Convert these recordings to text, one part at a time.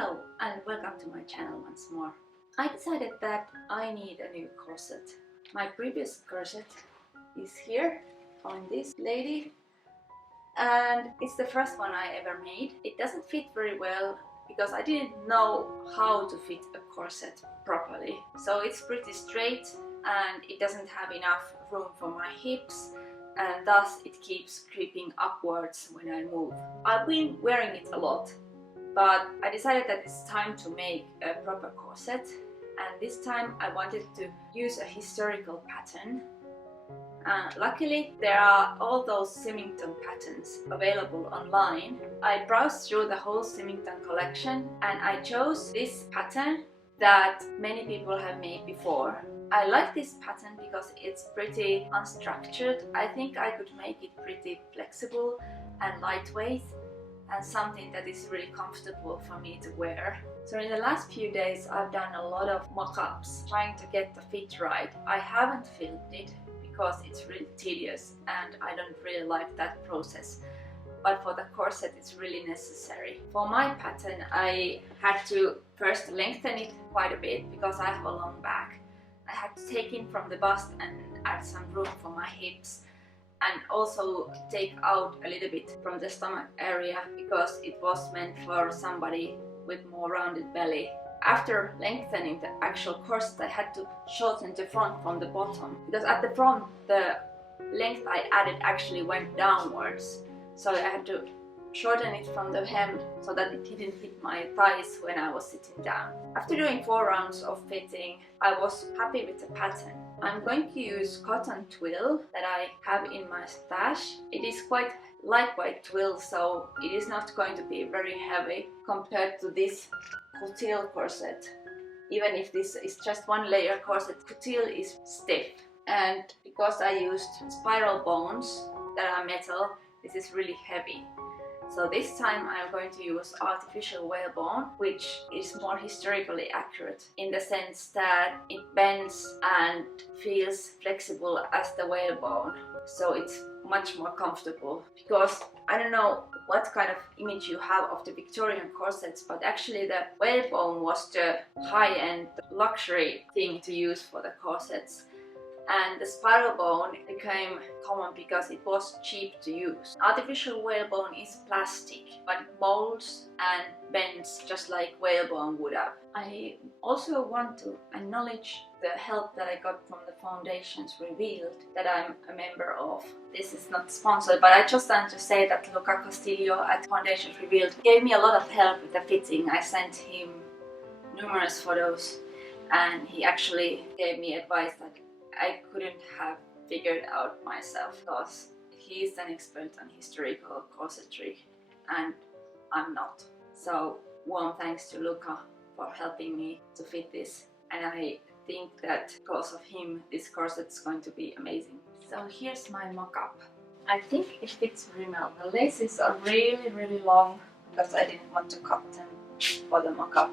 Hello and welcome to my channel once more. I decided that I need a new corset. My previous corset is here on this lady and it's the first one I ever made. It doesn't fit very well because I didn't know how to fit a corset properly. So it's pretty straight and it doesn't have enough room for my hips, and thus it keeps creeping upwards when I move. I've been wearing it a lot, but I decided that it's time to make a proper corset, and this time I wanted to use a historical pattern. Luckily there are all those Symington patterns available online. I browsed through the whole Symington collection and I chose this pattern that many people have made before. I like this pattern because it's pretty unstructured. I think I could make it pretty flexible and lightweight, and something that is really comfortable for me to wear. So in the last few days I've done a lot of mock-ups trying to get the fit right. I haven't filmed it because it's really tedious and I don't really like that process. But for the corset it's really necessary. For my pattern I had to first lengthen it quite a bit because I have a long back. I had to take in from the bust and add some room for my hips, and also take out a little bit from the stomach area because it was meant for somebody with more rounded belly. After lengthening the actual corset I had to shorten the front from the bottom, because at the front the length I added actually went downwards, so I had to shorten it from the hem so that it didn't hit my thighs when I was sitting down. After doing 4 rounds of fitting I was happy with the pattern. I'm going to use cotton twill that I have in my stash. It is quite lightweight twill, so it is not going to be very heavy compared to this couture corset. Even if this is just 1 layer corset, couture is stiff. And because I used spiral bones that are metal, this is really heavy. So this time I'm going to use artificial whalebone, which is more historically accurate in the sense that it bends and feels flexible as the whalebone. So it's much more comfortable, because I don't know what kind of image you have of the Victorian corsets, but actually the whalebone was the high-end luxury thing to use for the corsets. And the spiral bone became common because it was cheap to use. Artificial whalebone is plastic, but it molds and bends just like whalebone would have. I also want to acknowledge the help that I got from the Foundations Revealed that I'm a member of. This is not sponsored, but I just want to say that Luca Castillo at Foundations Revealed gave me a lot of help with the fitting. I sent him numerous photos and he actually gave me advice that I couldn't have figured out myself, because he's an expert on historical corsetry and I'm not. So warm thanks to Luca for helping me to fit this, and I think that because of him this corset is going to be amazing. So here's my mock-up. I think it fits very well. The laces are really long because I didn't want to cut them for the mock-up.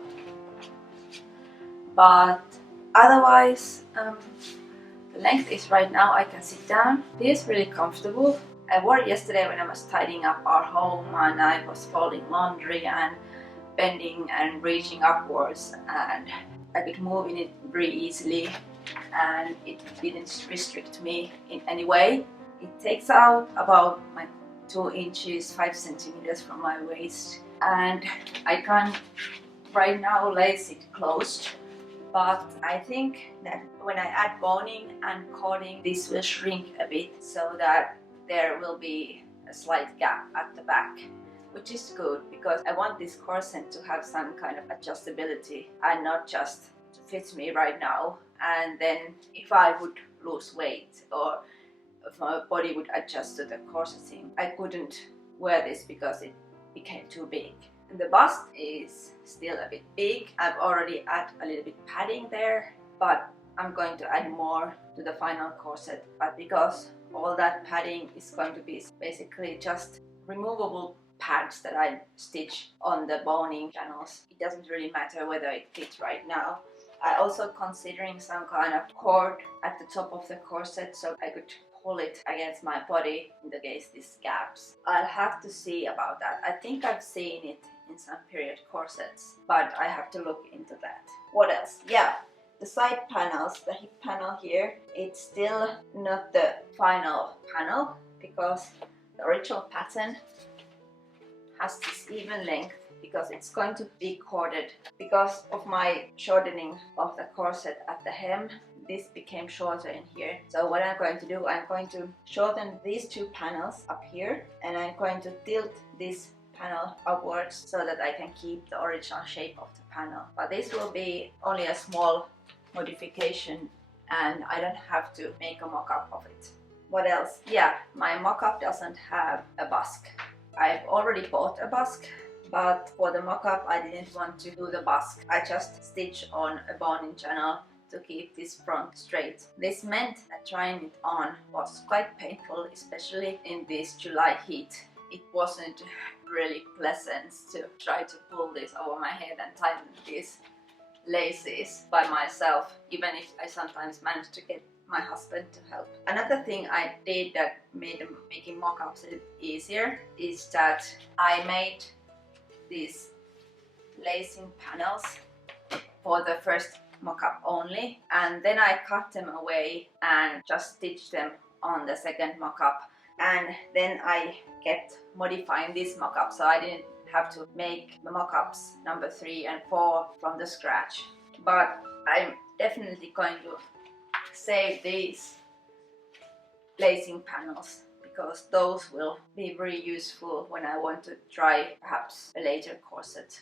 But otherwise, the length is right now I can sit down. This is really comfortable. I wore it yesterday when I was tidying up our home and I was folding laundry and bending and reaching upwards, and I could move in it very easily and it didn't restrict me in any way. It takes out about 2 inches, 5 centimeters from my waist, and I can right now lace it closed. But I think that when I add boning and cording, this will shrink a bit so that there will be a slight gap at the back, which is good because I want this corset to have some kind of adjustability and not just to fit me right now. And then if I would lose weight or if my body would adjust to the corseting, I couldn't wear this because it became too big. The bust is still a bit big. I've already added a little bit padding there, but I'm going to add more to the final corset. But because all that padding is going to be basically just removable pads that I stitch on the boning channels, it doesn't really matter whether it fits right now. I also considering some kind of cord at the top of the corset so I could pull it against my body in the case this gaps. I'll have to see about that. I think I've seen it in some period corsets, but I have to look into that. What else? Yeah, the side panels, the hip panel here, it's still not the final panel because the original pattern has this even length because it's going to be corded. Because of my shortening of the corset at the hem, this became shorter in here. So what I'm going to do, I'm going to shorten these two panels up here, and I'm going to tilt this panel upwards so that I can keep the original shape of the panel. But this will be only a small modification and I don't have to make a mock-up of it. What else? Yeah, my mock-up doesn't have a busk. I've already bought a busk, but for the mock-up I didn't want to do the busk. I just stitched on a boning channel to keep this front straight. This meant that trying it on was quite painful, especially in this July heat. It wasn't really pleasant to try to pull this over my head and tighten these laces by myself, even if I sometimes managed to get my husband to help. Another thing I did that made making mock-ups a little easier is that I made these lacing panels for the first mock-up only, and then I cut them away and just stitched them on the second mock-up, and then I kept modifying this mock-up so I didn't have to make the mock-ups number 3 and 4 from the scratch. But I'm definitely going to save these lacing panels because those will be very useful when I want to try perhaps a later corset.